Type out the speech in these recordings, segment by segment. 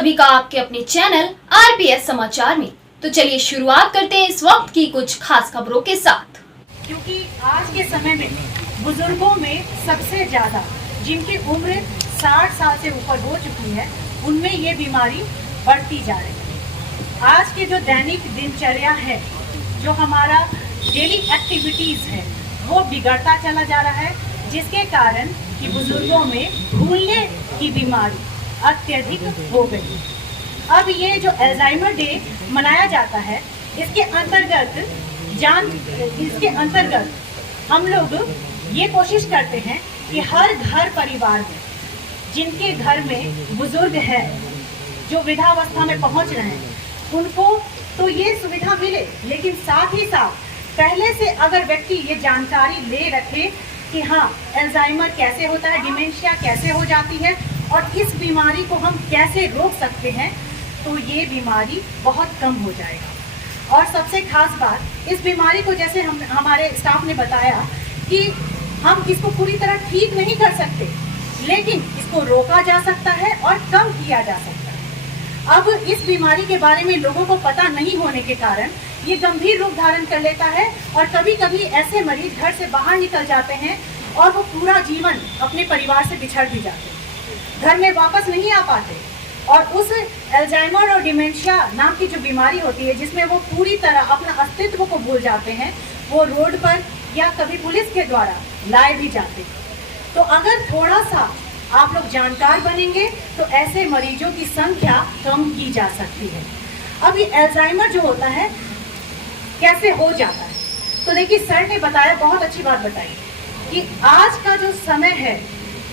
सभी का आपके अपने चैनल आरपीएस समाचार में। तो चलिए शुरुआत करते हैं इस वक्त की कुछ खास खबरों के साथ। क्योंकि आज के समय में बुजुर्गों में सबसे ज्यादा जिनकी उम्र 60 साल से ऊपर हो चुकी है, उनमें ये बीमारी बढ़ती जा रही है। आज के जो दैनिक दिनचर्या है, जो हमारा डेली एक्टिविटीज है, वो बिगड़ता चला जा रहा है, जिसके कारण कि बुजुर्गों में भूलने की बीमारी अत्यधिक हो गई। अब ये जो अल्जाइमर डे मनाया जाता है, इसके अंतर्गत हम लोग ये कोशिश करते हैं कि हर घर परिवार में जिनके घर में बुजुर्ग हैं, जो वृद्धावस्था में पहुंच रहे हैं, उनको तो ये सुविधा मिले, लेकिन साथ ही साथ पहले से अगर व्यक्ति ये जानकारी ले रखे कि हाँ, अल्जाइमर कैसे होता है, डिमेंशिया कैसे हो जाती है और इस बीमारी को हम कैसे रोक सकते हैं, तो ये बीमारी बहुत कम हो जाएगा। और सबसे खास बात, इस बीमारी को जैसे हमारे स्टाफ ने बताया कि हम इसको पूरी तरह ठीक नहीं कर सकते, लेकिन इसको रोका जा सकता है और कम किया जा सकता है। अब इस बीमारी के बारे में लोगों को पता नहीं होने के कारण ये गंभीर रूप धारण कर लेता है और कभी कभी ऐसे मरीज घर से बाहर निकल जाते हैं और वो पूरा जीवन अपने परिवार से बिछड़ भी जाते हैं, घर में वापस नहीं आ पाते। और उस अल्जाइमर और डिमेंशिया नाम की जो बीमारी होती है, जिसमें वो पूरी तरह अपना अस्तित्व को भूल जाते हैं, वो रोड पर या कभी पुलिस के द्वारा लाए भी जाते हैं। तो अगर थोड़ा सा आप लोग जानकार बनेंगे तो ऐसे मरीजों की संख्या कम की जा सकती है। अब ये अल्जाइमर जो होता है कैसे हो जाता है, तो देखिए सर ने बताया, बहुत अच्छी बात बताई कि आज का जो समय है,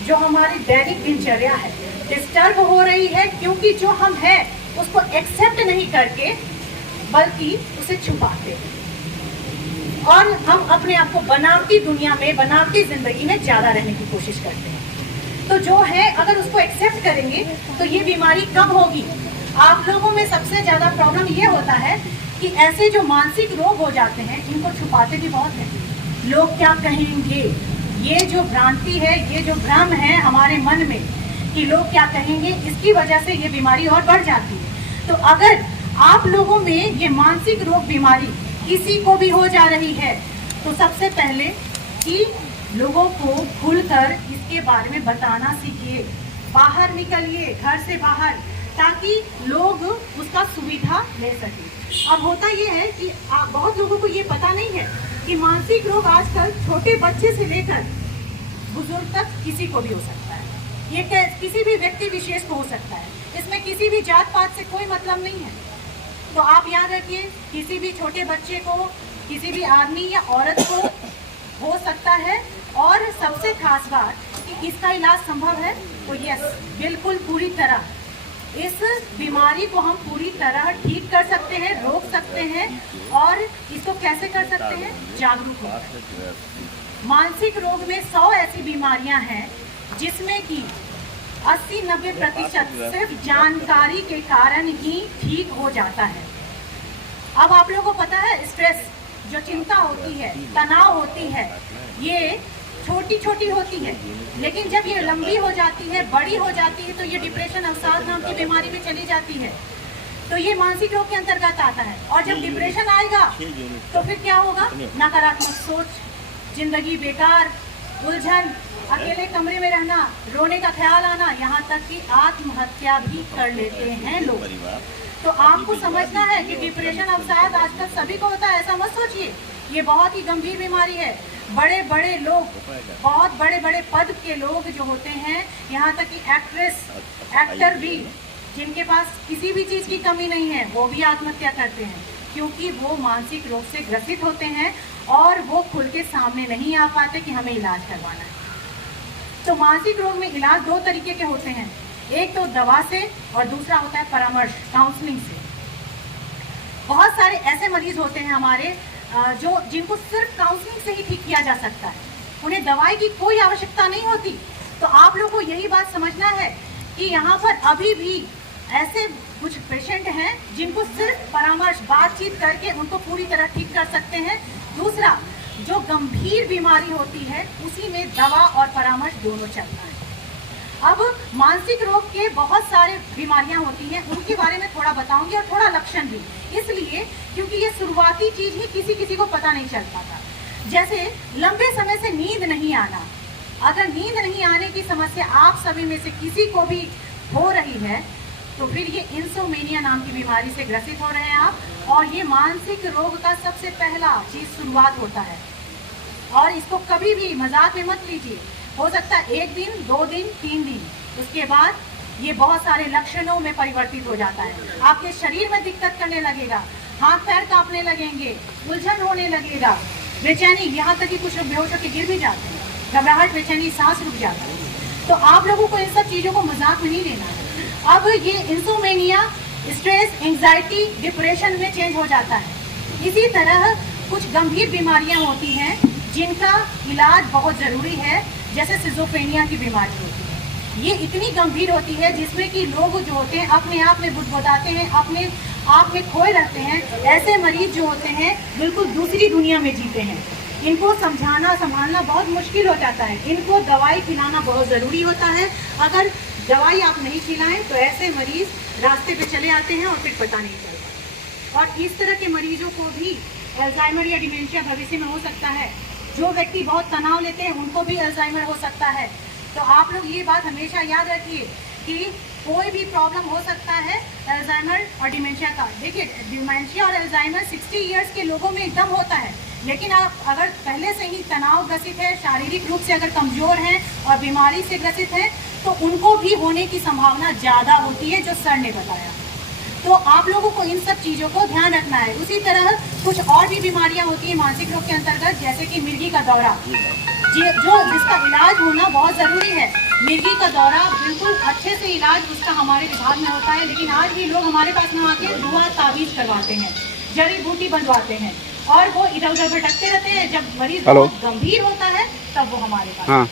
जो हमारी दैनिक दिनचर्या है, डिस्टर्ब हो रही है, क्योंकि जो हम हैं उसको एक्सेप्ट नहीं करके बल्कि उसे छुपाते हैं और हम अपने आप को बनावटी दुनिया में, बनावटी जिंदगी में ज्यादा रहने की कोशिश करते हैं। तो जो है, अगर उसको एक्सेप्ट करेंगे तो ये बीमारी कम होगी। आप लोगों में सबसे ज्यादा प्रॉब्लम ये होता है कि ऐसे जो मानसिक रोग हो जाते हैं, इनको छुपाते भी बहुत हैं। लोग क्या कहेंगे, ये जो भ्रांति है, ये जो भ्रम है हमारे मन में कि लोग क्या कहेंगे, इसकी वजह से ये बीमारी और बढ़ जाती है। तो अगर आप लोगों में ये मानसिक रोग बीमारी किसी को भी हो जा रही है, तो सबसे पहले कि लोगों को खुलकर इसके बारे में बताना सीखिए, बाहर निकलिए घर से बाहर, ताकि लोग उसका सुविधा ले सकें। अब होता ये है कि बहुत लोगों को ये पता नहीं है कि मानसिक रोग आजकल छोटे बच्चे से लेकर बुजुर्ग तक किसी को भी हो सकता है। ये किसी भी व्यक्ति विशेष को हो सकता है, इसमें किसी भी जात पात से कोई मतलब नहीं है। तो आप याद रखिए, किसी भी छोटे बच्चे को, किसी भी आदमी या औरत को हो सकता है। और सबसे खास बात कि इसका इलाज संभव है, तो यस, बिल्कुल पूरी तरह इस बीमारी को हम पूरी तरह ठीक कर सकते हैं, रोक सकते हैं। और इसको कैसे कर सकते हैं? जागरूक होकर। मानसिक रोग में 100 ऐसी बीमारियां हैं जिसमें कि 80-90% सिर्फ जानकारी के कारण ही ठीक हो जाता है। अब आप लोगों को पता है, स्ट्रेस, जो चिंता होती है, तनाव होती है, ये छोटी छोटी होती है, लेकिन जब ये लंबी हो जाती है, बड़ी हो जाती है, तो ये डिप्रेशन, अवसाद नाम की बीमारी में चली जाती है। तो ये मानसिक रोग के अंतर्गत आता है। और जब डिप्रेशन आएगा तो फिर क्या होगा? नकारात्मक सोच, जिंदगी बेकार, उलझन, अकेले कमरे में रहना, रोने का ख्याल आना, यहाँ तक कि आत्महत्या भी कर लेते हैं लोग। तो आपको समझना है कि डिप्रेशन, अवसाद आजकल सभी को होता है, ऐसा मत सोचिए। ये बहुत ही गंभीर बीमारी है। बड़े बड़े लोग, बहुत बड़े बड़े पद के लोग जो होते हैं, यहाँ तक कि एक्ट्रेस, एक्टर भी, जिनके पास किसी भी चीज़ की कमी नहीं है, वो भी आत्महत्या करते हैं, क्योंकि वो मानसिक रोग से ग्रसित होते हैं और वो खुल के सामने नहीं आ पाते कि हमें इलाज करवाना है। तो मानसिक रोग में इलाज 2 तरीके के होते हैं, एक तो दवा से और दूसरा होता है परामर्श, काउंसलिंग से। बहुत सारे ऐसे मरीज होते हैं हमारे जिनको सिर्फ काउंसलिंग से ही ठीक किया जा सकता है, उन्हें दवाई की कोई आवश्यकता नहीं होती। तो आप लोग को यही बात समझना है कि यहाँ पर अभी भी ऐसे कुछ पेशेंट हैं जिनको सिर्फ परामर्श, बातचीत करके उनको पूरी तरह ठीक कर सकते हैं। दूसरा, जो गंभीर बीमारी होती है, उसी में दवा और परामर्श दोनों चलता है। अब मानसिक रोग के बहुत सारे बीमारियां होती हैं, उनके बारे में थोड़ा बताऊंगी और थोड़ा लक्षण भी, इसलिए क्योंकि ये शुरुआती चीज ही किसी किसी को पता नहीं चल पाता। जैसे लंबे समय से नींद नहीं आना। अगर नींद नहीं आने की समस्या आप सभी में से किसी को भी हो रही है तो फिर ये इंसोमेनिया नाम की बीमारी से ग्रसित हो रहे हैं आप, और ये मानसिक रोग का सबसे पहला चीज शुरुआत होता है। और इसको कभी भी मजाक में मत लीजिए, हो सकता है 1 दिन, 2 दिन, 3 दिन, उसके बाद ये बहुत सारे लक्षणों में परिवर्तित हो जाता है। आपके शरीर में दिक्कत करने लगेगा, हाथ पैर कांपने लगेंगे, उलझन होने लगेगा, बेचैनी, यहाँ तक कि कुछ लोग बेहोश होकर गिर भी जाते हैं, घबराहट, बेचैनी, सांस रुक जाता है। तो आप लोगों को इन सब चीजों को मजाक में नहीं लेना है। अब ये इंसोमेनिया स्ट्रेस, एंजाइटी, डिप्रेशन में चेंज हो जाता है। इसी तरह कुछ गंभीर बीमारियां होती हैं जिनका इलाज बहुत जरूरी है, जैसे सिजोफ्रेनिया की बीमारी होती है। ये इतनी गंभीर होती है जिसमें कि लोग जो होते हैं अपने आप में बुदबुदाते हैं, अपने आप में खोए रहते हैं। ऐसे मरीज जो होते हैं बिल्कुल दूसरी दुनिया में जीते हैं। इनको समझाना संभालना बहुत मुश्किल हो जाता है। इनको दवाई खिलाना बहुत ज़रूरी होता है। अगर दवाई आप नहीं खिलाएं तो ऐसे मरीज रास्ते पे चले आते हैं और फिर पता नहीं चलता। और इस तरह के मरीजों को भी अल्जाइमर या डिमेंशिया भविष्य में हो सकता है। जो व्यक्ति बहुत तनाव लेते हैं उनको भी अल्जाइमर हो सकता है। तो आप लोग ये बात हमेशा याद रखिए कि कोई भी प्रॉब्लम हो सकता है अल्जाइमर और डिमेंशिया का। देखिए, डिमेंशिया और अल्जाइमर 60 इयर्स के लोगों में एकदम होता है, लेकिन आप अगर पहले से ही तनाव ग्रसित है, शारीरिक रूप से अगर कमजोर हैं और बीमारी से ग्रसित हैं, तो उनको भी होने की संभावना ज़्यादा होती है, जो सर ने बताया। तो आप लोगों को इन सब चीज़ों को ध्यान रखना है। उसी तरह कुछ और भी बीमारियां होती हैं मानसिक रोग के अंतर्गत, जैसे कि मिर्गी का दौरा, जिसका इलाज होना बहुत ज़रूरी है। मिर्गी का दौरा बिल्कुल अच्छे से इलाज उसका हमारे विभाग में होता है, लेकिन आज भी लोग हमारे पास में आके दुआ तावीज़ करवाते हैं, जड़ी बूटी बनवाते हैं और वो इधर उधर भटकते रहते हैं। जब मरीज बहुत गंभीर होता है तब वो हमारे पास।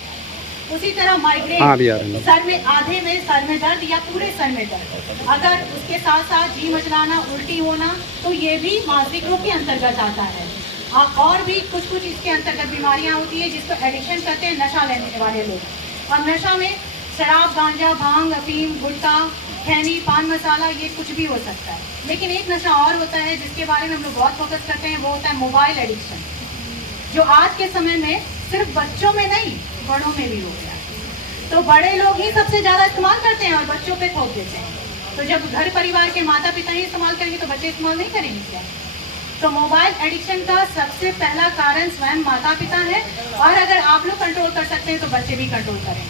उसी तरह माइग्रेन, सर में आधे में सर में दर्द या पूरे सर में दर्द, अगर उसके साथ साथ जी मचलाना, उल्टी होना, तो ये भी मानसिक रोग के अंतर्गत आता है। और भी कुछ इसके अंतर्गत बीमारियां होती है जिसको एडिक्शन कहते हैं, नशा लेने वाले लोग। और नशा में शराब, गांजा, भांग, अफीम, गुटखा, खैनी, पान मसाला, ये कुछ भी हो सकता है। लेकिन एक नशा और होता है जिसके बारे में हम लोग बहुत फोकस करते हैं, वो होता है मोबाइल एडिक्शन, जो आज के समय में सिर्फ बच्चों में नहीं बड़ों में भी हो गया। तो बड़े लोग ही सबसे ज़्यादा इस्तेमाल करते हैं और बच्चों पे थोप देते हैं। तो जब घर परिवार के माता पिता ही इस्तेमाल करेंगे तो बच्चे इस्तेमाल नहीं करेंगे क्या? तो मोबाइल एडिक्शन का सबसे पहला कारण स्वयं माता पिता है, और अगर आप लोग कंट्रोल कर सकते हैं तो बच्चे भी कंट्रोल करें।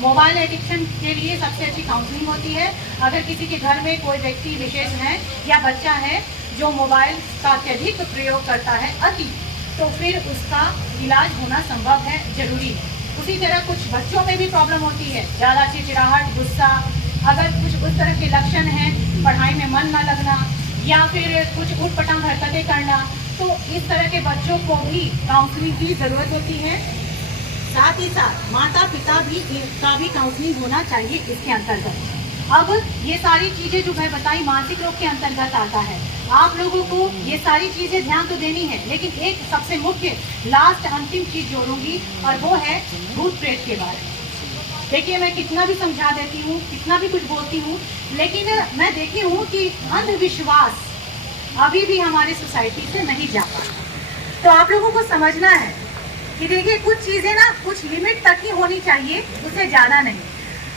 मोबाइल एडिक्शन के लिए सबसे अच्छी काउंसलिंग होती है। अगर किसी के घर में कोई व्यक्ति विशेष है या बच्चा है जो मोबाइल का अत्यधिक प्रयोग करता है तो फिर उसका इलाज होना संभव है, जरूरी है। उसी तरह कुछ बच्चों में भी प्रॉब्लम होती है, ज़्यादा चिड़चिड़ाहट, गुस्सा, अगर कुछ उस तरह के लक्षण हैं, पढ़ाई में मन न लगना या फिर कुछ उटपटांग हरकतें करना, तो इस तरह के बच्चों को भी काउंसलिंग की ज़रूरत होती है। साथ ही साथ माता पिता भी का भी काउंसलिंग होना चाहिए इसके अंतर्गत। अब ये सारी चीज़ें जो मैं बताई मानसिक रोग के अंतर्गत आता है। आप लोगों को ये सारी चीज़ें ध्यान तो देनी है, लेकिन एक सबसे मुख्य लास्ट अंतिम चीज़ जोड़ूंगी और वो है भूत प्रेत के बारे में। देखिए, मैं कितना भी समझा देती हूँ, कितना भी कुछ बोलती हूँ, लेकिन मैं देखी हूँ कि अंधविश्वास अभी भी हमारी सोसाइटी से नहीं जा पाता। तो आप लोगों को समझना है कि देखिए, कुछ चीज़ें ना कुछ लिमिट तक ही होनी चाहिए, उससे ज़्यादा नहीं।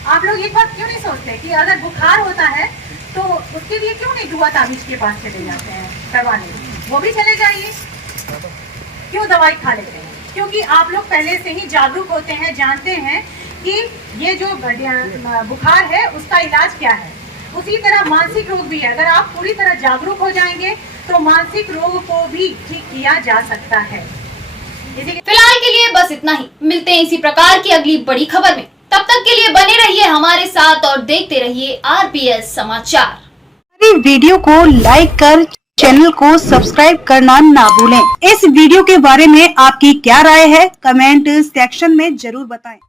आप लोग एक बात क्यों नहीं सोचते कि अगर बुखार होता है तो उसके लिए क्यों नहीं दुआ ताबीज के पास चले जाते हैं करवाने? वो भी चले जाइए, क्यों दवाई खा लेते हैं? क्योंकि आप लोग पहले से ही जागरूक होते हैं, जानते हैं कि ये जो बुखार है उसका इलाज क्या है। उसी तरह मानसिक रोग भी है, अगर आप पूरी तरह जागरूक हो जाएंगे तो मानसिक रोग को भी ठीक किया जा सकता है। फिलहाल के लिए बस इतना ही, मिलते हैं इसी प्रकार की अगली बड़ी खबर में। तब तक के लिए बने रहिए हमारे साथ और देखते रहिए आरपीएस समाचार। वीडियो को लाइक कर चैनल को सब्सक्राइब करना ना भूलें। इस वीडियो के बारे में आपकी क्या राय है, कमेंट सेक्शन में जरूर बताएं।